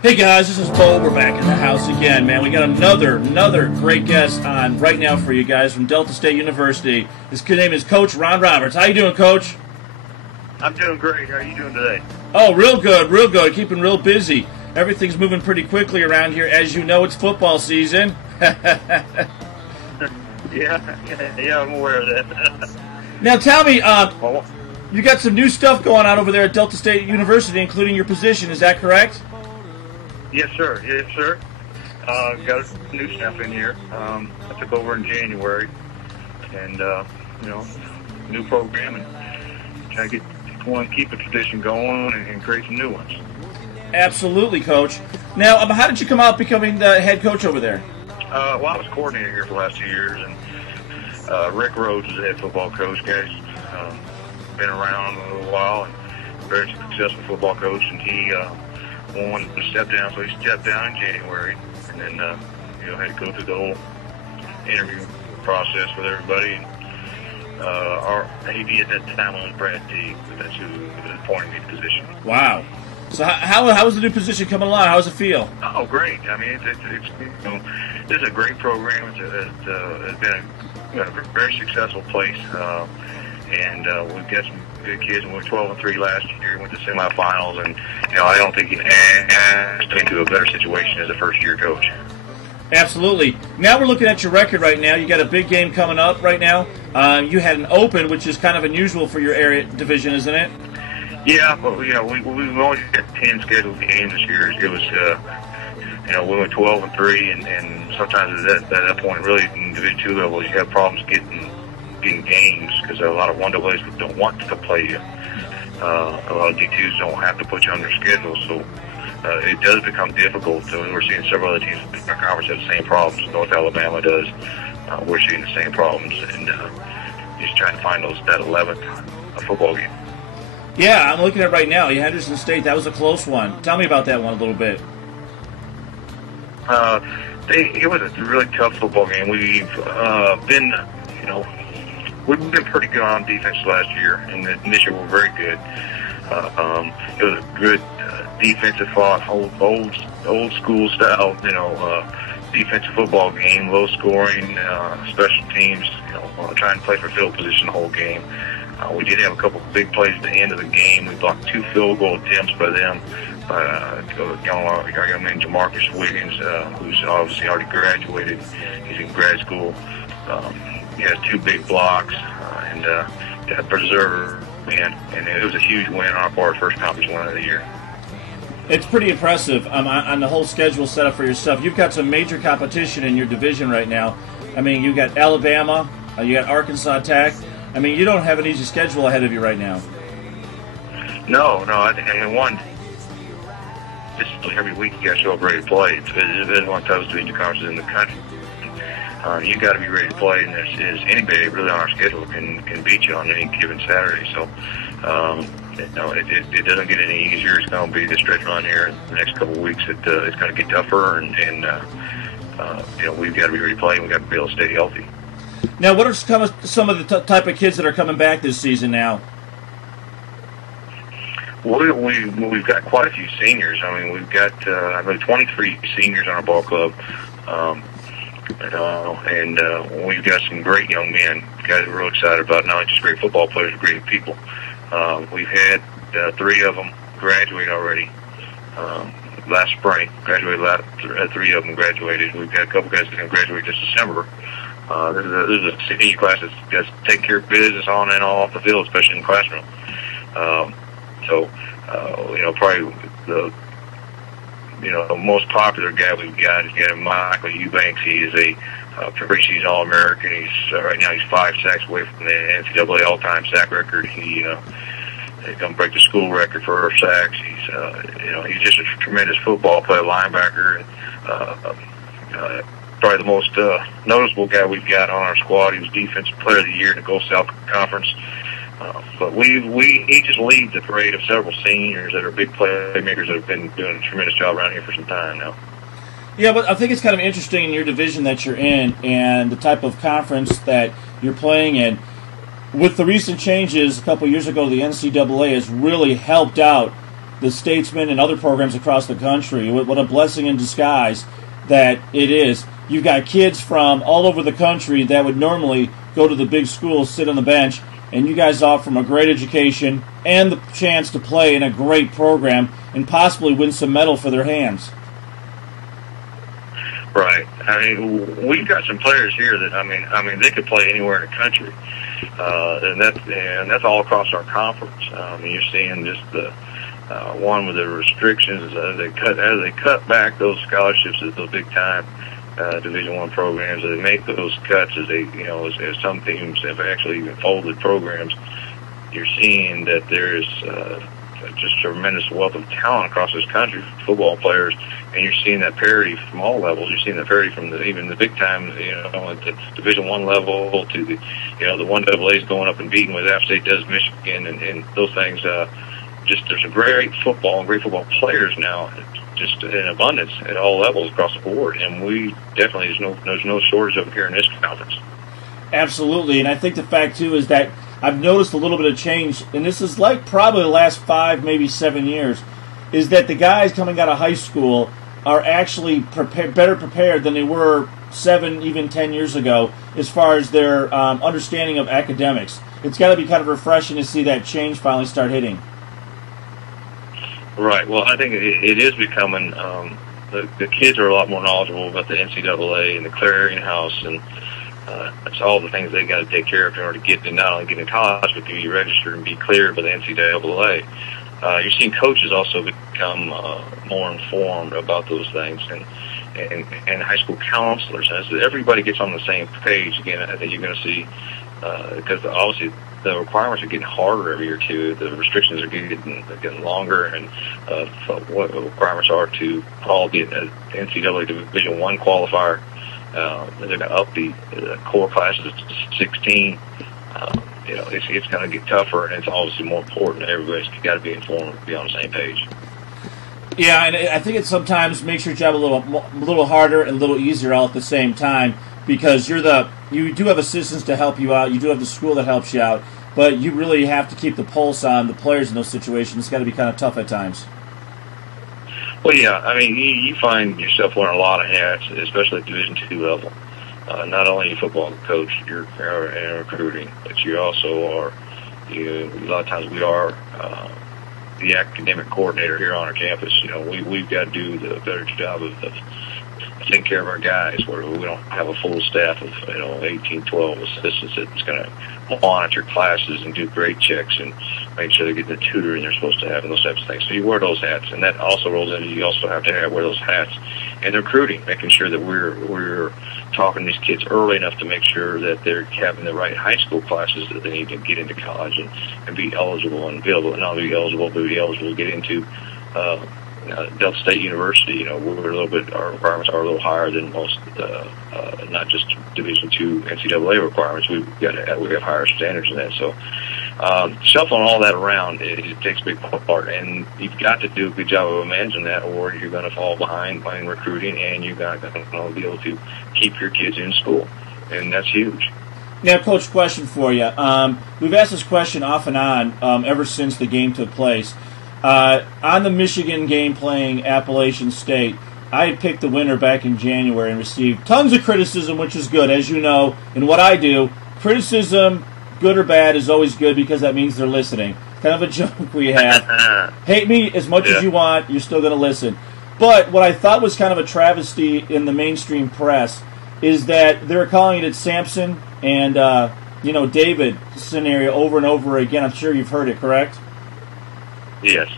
Hey guys, this is Bo. We're back in the house again, man. We got another great guest on right now for you guys from Delta State University. His name is Coach Ron Roberts. How you doing, Coach? I'm doing great. How are you doing today? Oh, real good. Keeping real busy. Everything's moving pretty quickly around here. As you know, it's football season. Yeah, I'm aware of that. Now tell me, you got some new stuff going on over there at Delta State University, including your position. Is that correct? Yes, sir. Got a new staff in here. I took over in January, and new program, and try to keep a tradition going and create some new ones. Absolutely, Coach. Now, how did you come out becoming the head coach over there? Well, I was coordinator here for the last 2 years, and Rick Rhodes is the head football coach. Guys, been around a little while and very successful football coach, and he wanted to step down, so he stepped down in January, and then had to go through the whole interview process with everybody. And our AD at that time was Brad D, but that's who appointed me the position. Wow. So how is the new position coming along? How does it feel? Oh, great. I mean, it's this is a great program. It's been a very successful place, and we've got some good kids. We were 12-3 last year. Went to semifinals, and I don't think you can ask into a better situation as a first-year coach. Absolutely. Now we're looking at your record right now. You got a big game coming up right now. You had an open, which is kind of unusual for your area division, isn't it? Yeah, but we've only got 10 scheduled games this year. It was, we went 12-3, and sometimes at that point, really in Division II level, you have problems getting games because a lot of 1AAs don't want to play you. A lot of D2s don't have to put you on their schedule, so it does become difficult. So we're seeing several other teams in our conference have the same problems. North Alabama does. We're seeing the same problems, and just trying to find that 11th football game. Yeah, I'm looking at it right now. Henderson State, that was a close one. Tell me about that one a little bit. It was a really tough football game. We've been pretty good on defense last year, and this year we're very good. It was a good defensive fought, old school style, defensive football game, low scoring, special teams, trying to play for field position the whole game. We did have a couple of big plays at the end of the game. We blocked 2 field goal attempts by them. Our young man Jamarcus Wiggins, who's obviously already graduated. He's in grad school. He had 2 big blocks and got preserved, man. And it was a huge win on our part, first conference win of the year. It's pretty impressive on the whole schedule set up for yourself. You've got some major competition in your division right now. I mean, you got Alabama, you got Arkansas Tech. I mean, you don't have an easy schedule ahead of you right now. No. I think just every week you got to show up ready to play. It's one of the toughest division conferences in the country. You got to be ready to play, and there's anybody really on our schedule can beat you on any given Saturday. So, it doesn't get any easier. It's going to be the stretch run here in the next couple of weeks. It's going to get tougher, and we've got to be ready to play, and we've got to be able to stay healthy. Now, what are some of the type of kids that are coming back this season now? We've got quite a few seniors. I mean, we've got 23 seniors on our ball club, and we've got some great young men, guys we're real excited about, not just great football players, great people. We've had 3 of them graduate already last spring. 3 of them graduated. We've got a couple guys that can graduate this December. This is a senior class that's taking care of business on and off the field, especially in the classroom. Probably the most popular guy we've got is Michael Eubanks. He is a preseason All-American. Right now he's 5 sacks away from the NCAA all-time sack record. He's going to break the school record for sacks. He's just a tremendous football player, linebacker. Probably the most noticeable guy we've got on our squad. He was Defensive Player of the Year in the Gulf South Conference. But he just leads the parade of several seniors that are big playmakers that have been doing a tremendous job around here for some time now. Yeah, but I think it's kind of interesting in your division that you're in and the type of conference that you're playing in. With the recent changes a couple years ago, the NCAA has really helped out the Statesman and other programs across the country. What a blessing in disguise that it is. You've got kids from all over the country that would normally go to the big schools, sit on the bench, and you guys offer them a great education and the chance to play in a great program and possibly win some medal for their hands. Right. I mean, we've got some players here that I mean, they could play anywhere in the country, and that's all across our conference. You're seeing just the one with the restrictions as they cut back those scholarships at those big time Division I programs. They make those cuts as as some teams have actually even folded programs. You're seeing that there's just tremendous wealth of talent across this country, football players, and you're seeing that parity from all levels. You're seeing that parity from even the big time, at the Division I level to the 1AA's going up and beating what App State does Michigan and those things. Just there's a great football and great football players now, just in abundance at all levels across the board, and we definitely there's no shortage of it here in this conference. Absolutely, and I think the fact too is that I've noticed a little bit of change, and this is like probably the last 5, maybe 7 years, is that the guys coming out of high school are actually better prepared than they were 7, even 10 years ago as far as their understanding of academics. It's got to be kind of refreshing to see that change finally start hitting. Right. Well, I think it is becoming the kids are a lot more knowledgeable about the NCAA and the clearinghouse, and it's all the things they got to take care of in order to get to not only get in college, but to be registered and be cleared by the NCAA. You're seeing coaches also become more informed about those things, and high school counselors. And as everybody gets on the same page, again, I think you're going to see, because obviously the requirements are getting harder every year too. The restrictions are getting longer, and what the requirements are to all get an NCAA Division I qualifier. They're going to up the core classes to 16. It's going to get tougher, and it's obviously more important that everybody's got to be informed and be on the same page. Yeah, and I think it sometimes makes your job a little harder and a little easier all at the same time, because you do have assistants to help you out, you do have the school that helps you out, but you really have to keep the pulse on the players in those situations. It's got to be kind of tough at times. Well, yeah, I mean, you find yourself wearing a lot of hats, especially at Division II level. Not only a football coach, you're in recruiting, but you also are, a lot of times we are the academic coordinator here on our campus. We've got to do the better job of taking care of our guys, where we don't have a full staff of 18, 12 assistants that's going to monitor classes and do grade checks and make sure they're getting the tutoring they're supposed to have and those types of things. So you wear those hats, and that also rolls into you also have to wear those hats in recruiting, making sure that we're talking to these kids early enough to make sure that they're having the right high school classes that they need to get into college and be eligible and available, and not be eligible, but be eligible to get into Delta State University. Our requirements are a little higher than most, not just Division II NCAA requirements. We have higher standards than that. So shuffling all that around, it takes a big part, and you've got to do a good job of managing that, or you're going to fall behind in recruiting, and you're not going to be able to keep your kids in school, and that's huge. Now, Coach, question for you. We've asked this question off and on ever since the game took place. On the Michigan game playing Appalachian State, I had picked the winner back in January and received tons of criticism, which is good. As you know, in what I do, criticism, good or bad, is always good because that means they're listening. Kind of a joke we have. Hate me as much as you want, you're still going to listen. But what I thought was kind of a travesty in the mainstream press is that they're calling it Samson and David scenario over and over again. I'm sure you've heard it, correct? Yes.